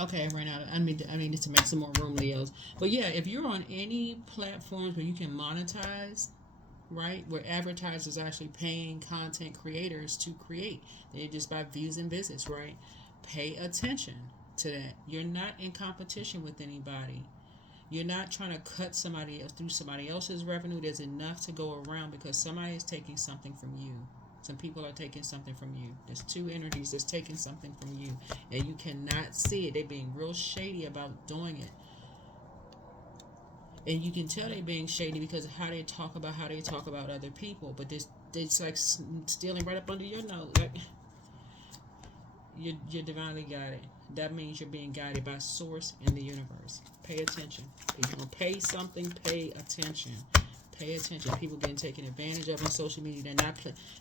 Okay, I ran out. I needed to make some more room, Leos. But yeah, if you're on any platforms where you can monetize, right, where advertisers actually paying content creators to create, they just by views and visits, right? Pay attention to that. You're not in competition with anybody. You're not trying to cut somebody else through somebody else's revenue. There's enough to go around because somebody is taking something from you. Some people are taking something from you. There's two energies that's taking something from you, and you cannot see it. They're being real shady about doing it, and you can tell they're being shady because of how they talk about other people. But this, it's like stealing right up under your nose. Like you're divinely guided. That means you're being guided by source in the universe. Pay attention. If you're gonna pay something, pay attention. Pay attention. People getting taken advantage of on social media.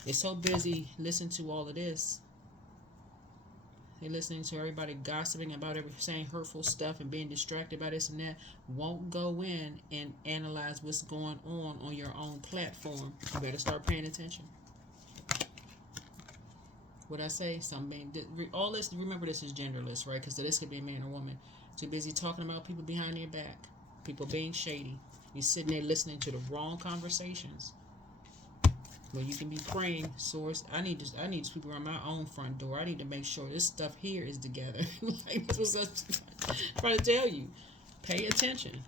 They're so busy listening to all of this. They're listening to everybody gossiping about saying hurtful stuff and being distracted by this and that. Won't go in and analyze what's going on your own platform. You better start paying attention. What I say, something all this. Remember, this is genderless, right? Because this could be a man or woman. Too busy talking about people behind their back, people being shady. You're sitting there listening to the wrong conversations. Well, you can be praying, source. I need people around my own front door. I need to make sure this stuff here is together. Like that's what I'm trying to tell you. Pay attention.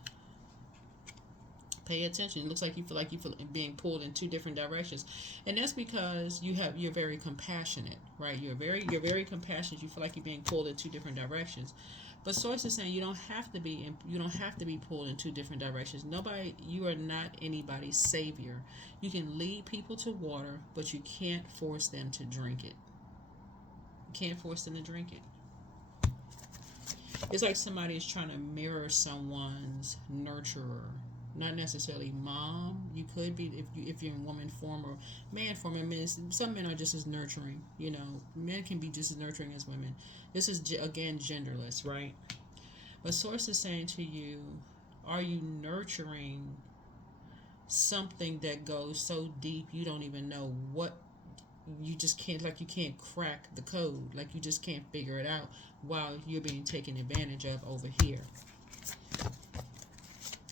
Pay attention. It looks like you feel being pulled in two different directions, and that's because you're very compassionate, right? You're very compassionate. You feel like you're being pulled in two different directions, but source is saying you don't have to be pulled in two different directions. You are not anybody's savior. You can lead people to water, but you can't force them to drink it. You can't force them to drink it. It's like somebody is trying to mirror someone's nurturer. Not necessarily mom. You could be if you're in woman form or man form. I mean, some men are just as nurturing. You know, men can be just as nurturing as women. This is again genderless, right? But source is saying to you, are you nurturing something that goes so deep you don't even know what you just can't like you can't crack the code, like you just can't figure it out while you're being taken advantage of over here.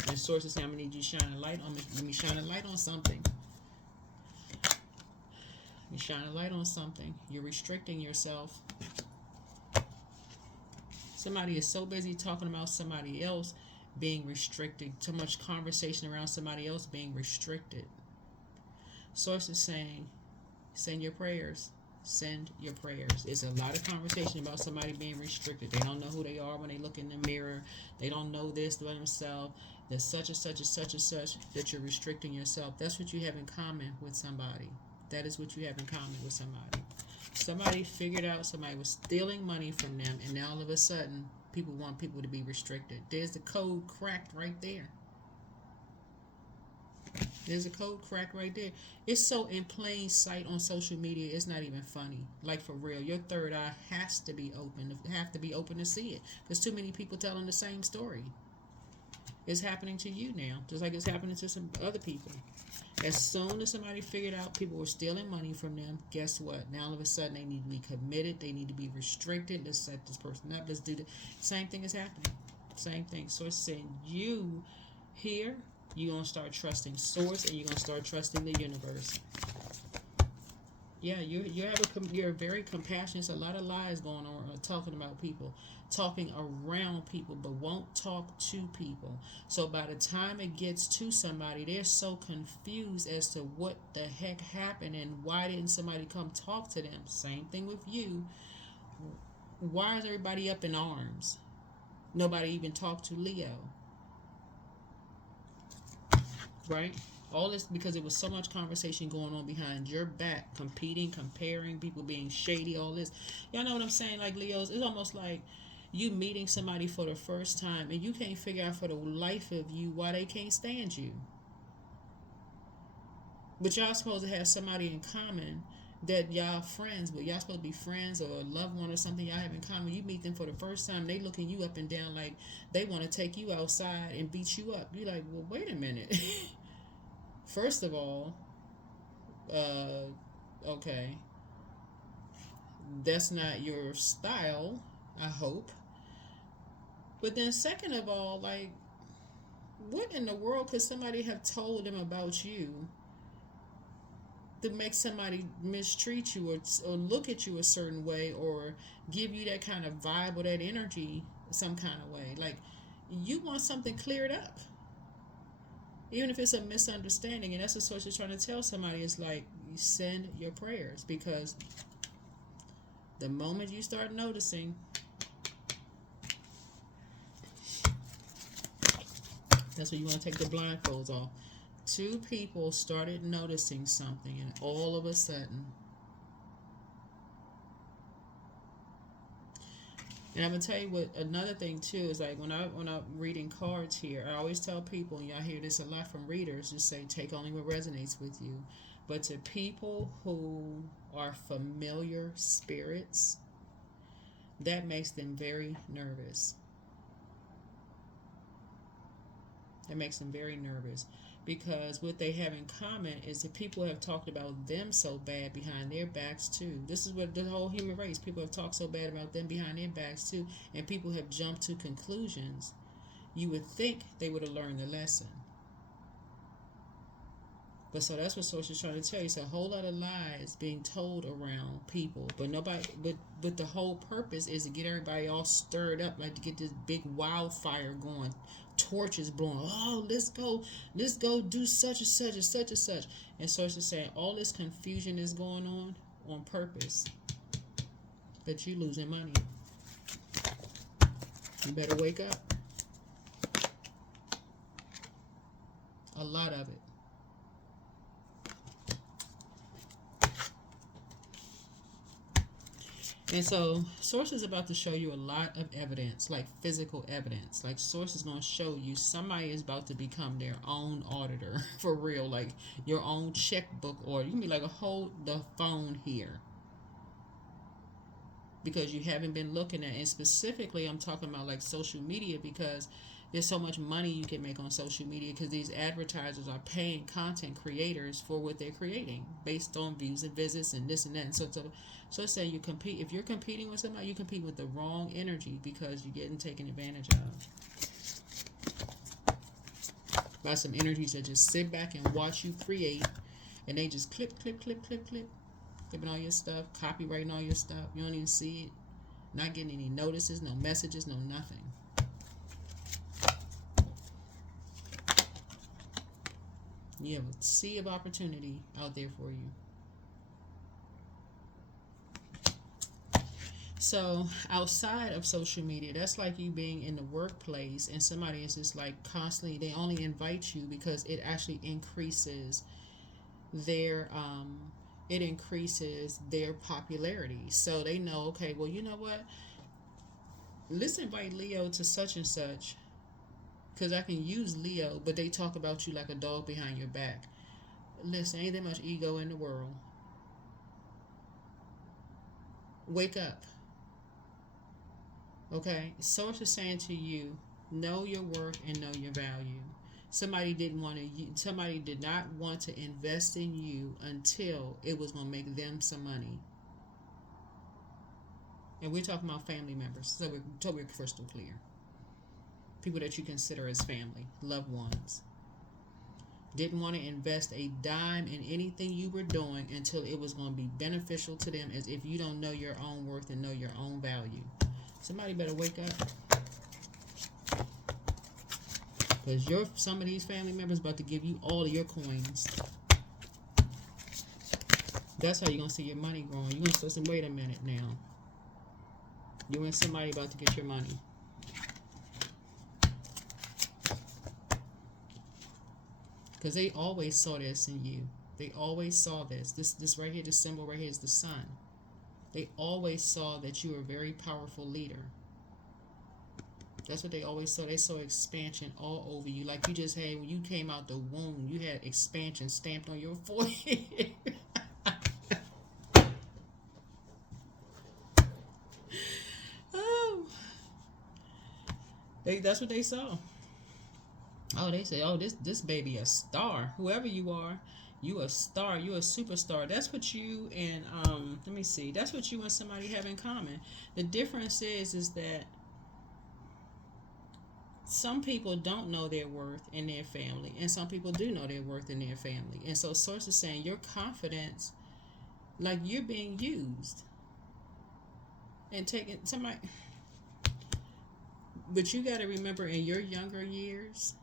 And source is saying, I'm gonna need you to shine a light on me. Let me shine a light on something. You shine a light on something. You're restricting yourself. Somebody is so busy talking about somebody else being restricted. Too much conversation around somebody else being restricted. Source is saying, send your prayers. Send your prayers. It's a lot of conversation about somebody being restricted. They don't know who they are when they look in the mirror. They don't know this about themselves. There's such and such and such and such that you're restricting yourself. That's what you have in common with somebody. That is what you have in common with somebody. Somebody figured out somebody was stealing money from them, and now all of a sudden, people want people to be restricted. There's the code cracked right there. There's a code cracked right there. It's so in plain sight on social media. It's not even funny. Like for real, your third eye has to be open. Have to be open to see it. There's too many people telling the same story. It's happening to you now, just like it's happening to some other people. As soon as somebody figured out people were stealing money from them, guess what? Now all of a sudden they need to be committed. They need to be restricted. Let's set this person up. Let's do the same thing is happening. Same thing. So it's saying you here, you're going to start trusting source and you're going to start trusting the universe. Yeah, you're very compassionate. There's a lot of lies going on, talking about people, talking around people, but won't talk to people. So by the time it gets to somebody, they're so confused as to what the heck happened and why didn't somebody come talk to them. Same thing with you. Why is everybody up in arms? Nobody even talked to Leo, right? All this because there was so much conversation going on behind your back, competing, comparing, people being shady, all this. Y'all know what I'm saying? Like Leos, it's almost like you meeting somebody for the first time and you can't figure out for the life of you why they can't stand you. But y'all supposed to have somebody in common that y'all friends with. Y'all supposed to be friends or a loved one or something y'all have in common. You meet them for the first time, they looking you up and down like they want to take you outside and beat you up. You're like, well, wait a minute. First of all, okay, that's not your style, I hope. But then, second of all, like, what in the world could somebody have told them about you to make somebody mistreat you, or look at you a certain way, or give you that kind of vibe or that energy some kind of way? Like, you want something cleared up, even if it's a misunderstanding. And that's what source is trying to tell somebody. It's like, you send your prayers, because the moment you start noticing, that's when you want to take the blindfolds off. Two people started noticing something, and all of a sudden, and I'm gonna tell you what another thing too is, like, when I'm reading cards here, I always tell people, and y'all hear this a lot from readers, just say take only what resonates with you. But to people who are familiar spirits, that makes them very nervous. That makes them very nervous, because what they have in common is that people have talked about them so bad behind their backs too. This is what the whole human race, people have talked so bad about them behind their backs too, and people have jumped to conclusions. You would think they would have learned the lesson. But so that's what Source is trying to tell you. It's a whole lot of lies being told around people, but nobody. But the whole purpose is to get everybody all stirred up, like to get this big wildfire going, torches blowing. Oh, let's go do such and such and such and such. And Source is saying all this confusion is going on purpose, but you losing money. You better wake up. A lot of it. And so, Source is about to show you a lot of evidence, like physical evidence. Like, Source is going to show you somebody is about to become their own auditor, for real. Like, your own checkbook order. You can be like, hold the phone here, because you haven't been looking at. And specifically, I'm talking about like social media, because there's so much money you can make on social media, because these advertisers are paying content creators for what they're creating based on views and visits and this and that. And so it's saying you compete. If you're competing with somebody, you compete with the wrong energy, because you're getting taken advantage of by some energies that just sit back and watch you create, and they just clip, clip, clip, clip, clip, clipping all your stuff, copywriting all your stuff. You don't even see it. Not getting any notices, no messages, no nothing. You have a sea of opportunity out there for you. So outside of social media, that's like you being in the workplace and somebody is just like constantly, they only invite you because it actually increases their popularity. So they know, okay, well, you know what? Let's invite Leo to such and such, because I can use Leo, but they talk about you like a dog behind your back. Listen, ain't that much ego in the world. Wake up. Okay? Source is saying to you, know your worth and know your value. Somebody did not want to invest in you until it was going to make them some money. And we're talking about family members, so we're crystal clear. People that you consider as family, loved ones. Didn't want to invest a dime in anything you were doing until it was going to be beneficial to them, as if you don't know your own worth and know your own value. Somebody better wake up. Because some of these family members about to give you all of your coins. That's how you're going to see your money growing. You're going to say, wait a minute now. You and somebody about to get your money. Because they always saw this in you. They always saw this. This right here, this symbol right here is the sun. They always saw that you were a very powerful leader. That's what they always saw. They saw expansion all over you. Like you just had, when you came out the womb, you had expansion stamped on your forehead. Oh. That's what they saw. Oh, they say, oh, this baby a star. Whoever you are, you a star. You a superstar. That's what you and let me see. That's what you and somebody have in common. The difference is that Some people don't know their worth in their family, and some people do know their worth in their family. And so source is saying your confidence, like you're being used and taking somebody. But you got to remember, in your younger years,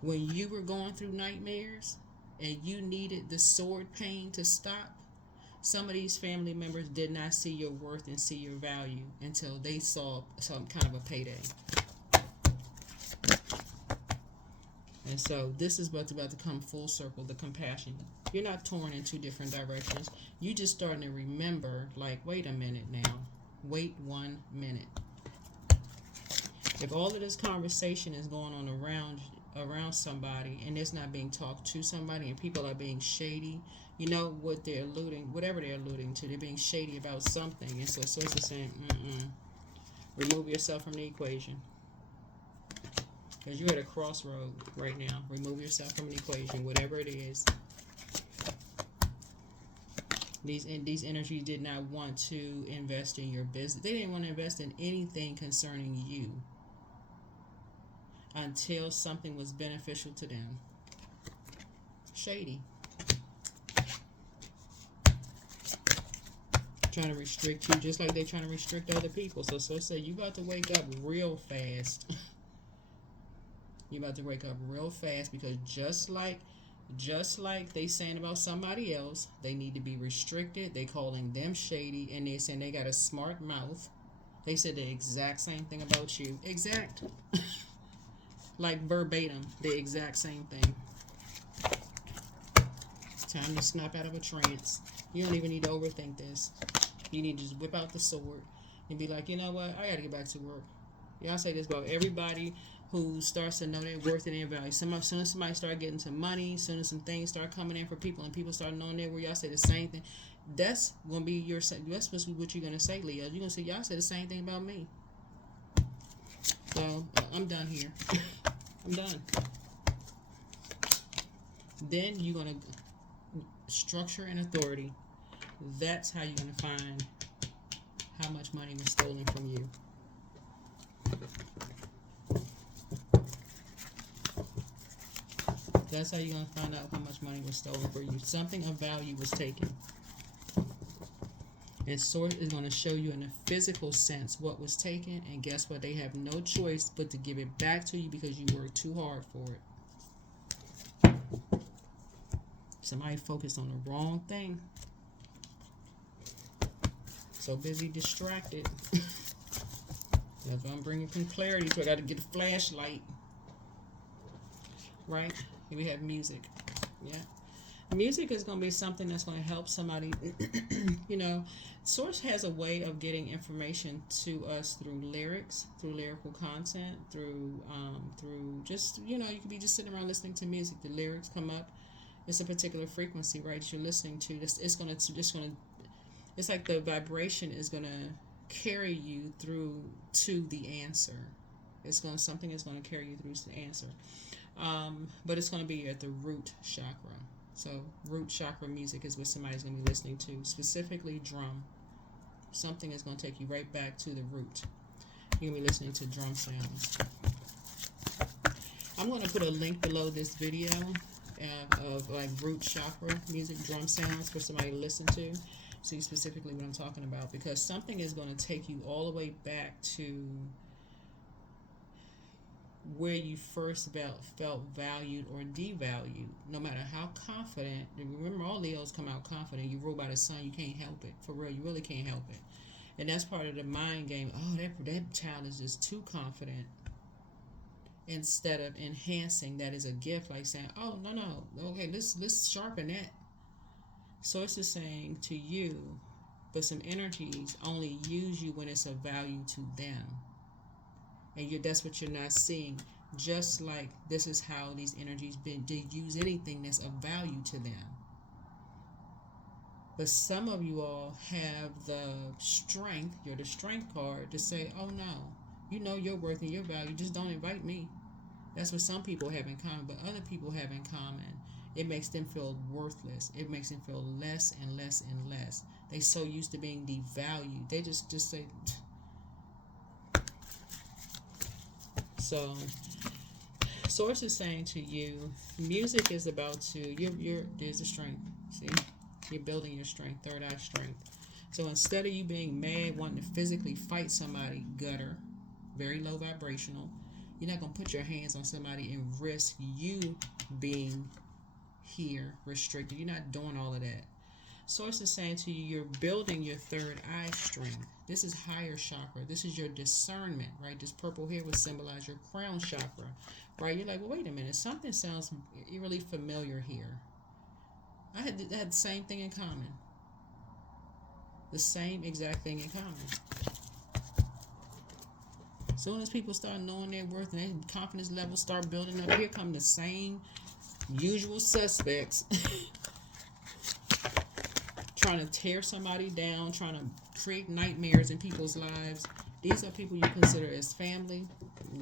when you were going through nightmares and you needed the sword pain to stop, some of these family members did not see your worth and see your value until they saw some kind of a payday. And so this is about to come full circle, the compassion. You're not torn in two different directions. You just starting to remember, like, wait a minute now. Wait 1 minute. If all of this conversation is going on around somebody and it's not being talked to somebody and people are being shady, you know what they're alluding, whatever they're alluding to, they're being shady about something. And so source is saying, remove yourself from the equation. Because you're at a crossroad right now. Remove yourself from the equation, whatever it is. These energies did not want to invest in your business. They didn't want to invest in anything concerning you until something was beneficial to them. Shady. Trying to restrict you just like they're trying to restrict other people. So say you about to wake up real fast. You about to wake up real fast, because just like they saying about somebody else, they need to be restricted. They calling them shady, and they saying they got a smart mouth. They said the exact same thing about you. Exact. Like verbatim, the exact same thing. Time to snap out of a trance. You don't even need to overthink this. You need to just whip out the sword and be like, you know what? I got to get back to work. Y'all say this about everybody who starts to know their worth and their value. As soon as somebody start getting some money, as soon as some things start coming in for people and people start knowing their worth, y'all say the same thing. That's going to be that's supposed to be what you're going to say, Leo. You're going to say, y'all say the same thing about me. So, I'm done here. I'm done. Then you're going to structure and authority. That's how you're going to find how much money was stolen from you. That's how you're going to find out how much money was stolen from you. Something of value was taken. And source is going to show you in a physical sense what was taken. And guess what? They have no choice but to give it back to you because you worked too hard for it. Somebody focused on the wrong thing. So busy distracted. That's why I'm bringing some clarity. So I got to get a flashlight. Right? Here we have music. Yeah. Music is going to be something that's going to help somebody. You know, Source has a way of getting information to us through lyrics, through lyrical content, through just, you know, you could be just sitting around listening to music. The lyrics come up. It's a particular frequency, right, that you're listening to. It's like the vibration is going to carry you through to the answer. Something is going to carry you through to the answer. But it's going to be at the root chakra. So root chakra music is what somebody's going to be listening to, specifically drum. Something is going to take you right back to the root. You're going to be listening to drum sounds. I'm going to put a link below this video of like root chakra music, drum sounds for somebody to listen to. See specifically what I'm talking about, because something is going to take you all the way back to where you first felt valued or devalued, no matter how confident. Remember, all Leos come out confident. You rule by the sun, you can't help it. For real, you really can't help it. And that's part of the mind game. Oh, that child is just too confident. Instead of enhancing that as a gift, like saying, oh, no, okay, let's sharpen that. Source is saying to you, but some energies only use you when it's of value to them. And that's what you're not seeing. Just like this is how these energies they use anything that's of value to them. But some of you all have the strength, you're the strength card, to say, oh no, you know your worth and your value, just don't invite me. That's what some people have in common, but other people have in common. It makes them feel worthless. It makes them feel less and less and less. They so used to being devalued. They just say, So, Source is saying to you, music is about to, there's a strength. See? You're building your strength, third eye strength. So instead of you being mad, wanting to physically fight somebody, gutter, very low vibrational, you're not going to put your hands on somebody and risk you being here restricted. You're not doing all of that. Source is saying to you, you're building your third eye strength. This is higher chakra. This is your discernment, right? This purple here would symbolize your crown chakra, right? You're like, well, wait a minute. Something sounds eerily familiar here. I had the same thing in common. The same exact thing in common. As soon as people start knowing their worth and their confidence levels start building up, here come the same usual suspects trying to tear somebody down, trying to create nightmares in people's lives. These are people you consider as family.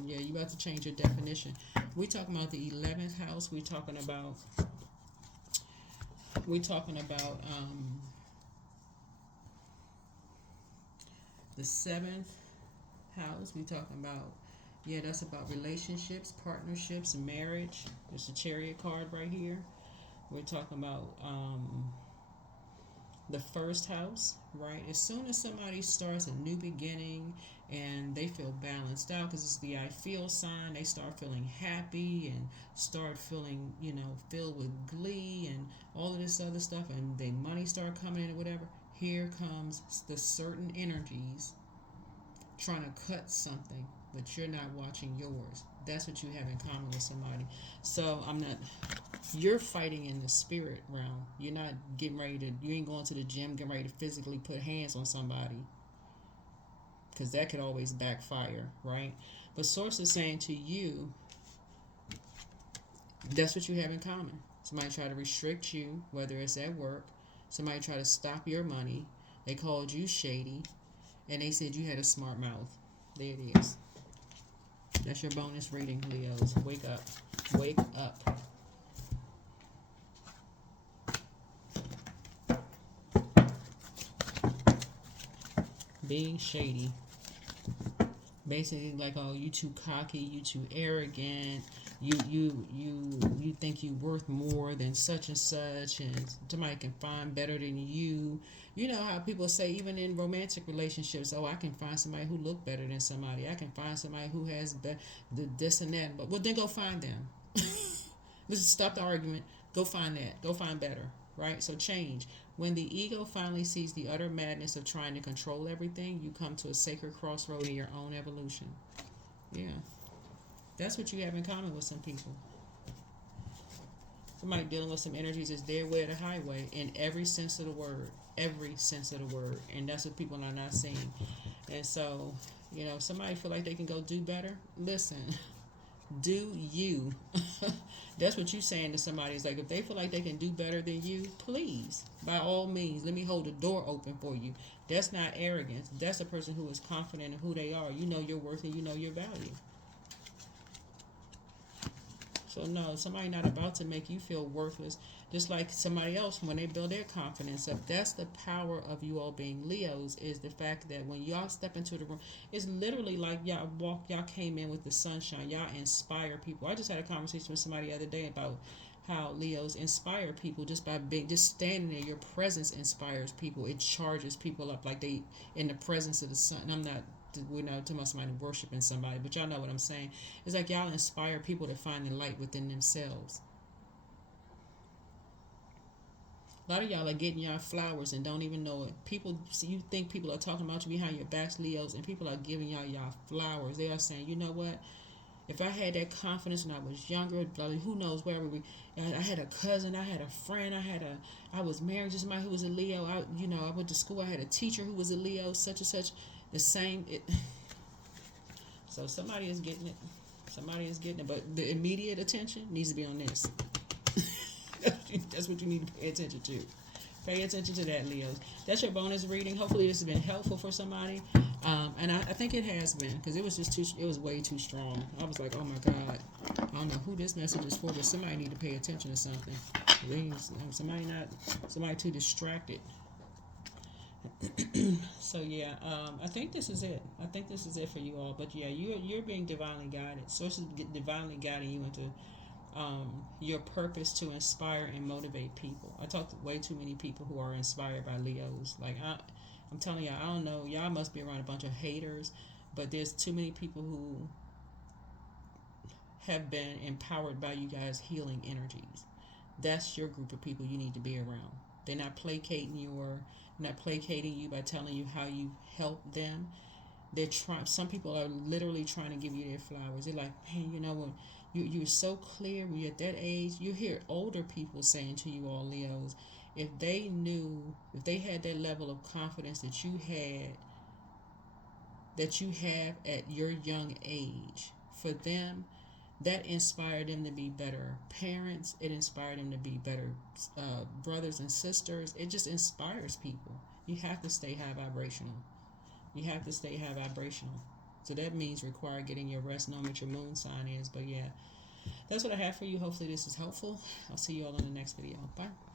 Yeah, you have to change your definition. We're talking about the 11th house. We're talking about the 7th house. We're talking about, yeah, that's about relationships, partnerships, marriage. There's a Chariot card right here. We're talking about the 1st house, right? As soon as somebody starts a new beginning and they feel balanced out, because it's the I feel sign, they start feeling happy and start feeling, filled with glee and all of this other stuff, and their money start coming in or whatever. Here comes the certain energies trying to cut something, but you're not watching yours. That's what you have in common with somebody. So you're fighting in the spirit realm. You're not you ain't going to the gym getting ready to physically put hands on somebody, because that could always backfire, right? But Source is saying to you, that's what you have in common. Somebody try to restrict you, whether it's at work. Somebody try to stop your money. They called you shady, and they said you had a smart mouth. There it is. That's your bonus reading, Leos. Wake up. Wake up. Being shady. Basically like, oh, you too cocky, you too arrogant, you think you worth more than such and such, and somebody can find better than you. You know how people say, even in romantic relationships, oh, I can find somebody who look better than somebody. I can find somebody who has this and that. But well, then go find them. Let's stop the argument. Go find that. Go find better. Right? So change. When the ego finally sees the utter madness of trying to control everything, you come to a sacred crossroad in your own evolution. Yeah. That's what you have in common with some people. Somebody dealing with some energies is their way or the highway in every sense of the word. Every sense of the word. And that's what people are not seeing. And so, somebody feel like they can go do better. Listen, do you. That's what you're saying to somebody. It's like, if they feel like they can do better than you, please, by all means, let me hold the door open for you. That's not arrogance. That's a person who is confident in who they are. You know your worth and you know your value. So no, somebody not about to make you feel worthless, just like somebody else when they build their confidence up. That's the power of you all being Leos, is the fact that when y'all step into the room, it's literally like y'all came in with the sunshine. Y'all inspire people. I just had a conversation with somebody the other day about how Leos inspire people just by just standing there. Your presence inspires people. It charges people up like they in the presence of the sun. And we're not talking about somebody worshiping somebody, but y'all know what I'm saying. It's like y'all inspire people to find the light within themselves. A lot of y'all are getting y'all flowers and don't even know it. You think people are talking about you behind your backs, Leos, and people are giving y'all flowers. They are saying, you know what? If I had that confidence when I was younger, who knows where I had a cousin, I had a friend, I was married to somebody who was a Leo. I went to school. I had a teacher who was a Leo, such and such. The same. So somebody is getting it. Somebody is getting it. But the immediate attention needs to be on this. That's what you need to pay attention to. Pay attention to that, Leos. That's your bonus reading. Hopefully this has been helpful for somebody. And I think it has been, because it was way too strong. I was like, oh my God, I don't know who this message is for, but somebody need to pay attention to something. Somebody too distracted. So yeah, I think this is it. I think this is it for you all. But yeah, you're being divinely guided. Sources divinely guiding you into your purpose to inspire and motivate people. I talk to way too many people who are inspired by Leos. Like I'm telling y'all, I don't know. Y'all must be around a bunch of haters, but there's too many people who have been empowered by you guys' healing energies. That's your group of people you need to be around. They're not placating not placating you by telling you how you help them. They're trying. Some people are literally trying to give you their flowers. They're like, man, you know what? You're so clear when you're at that age. You hear older people saying to you all, Leos, if they knew, if they had that level of confidence that you have at your young age, for them, that inspired them to be better parents. It inspired them to be better brothers and sisters. It just inspires people. You have to stay high vibrational. You have to stay high vibrational. So that means require getting your rest, knowing what your moon sign is. But yeah, that's what I have for you. Hopefully this is helpful. I'll see you all in the next video. Bye.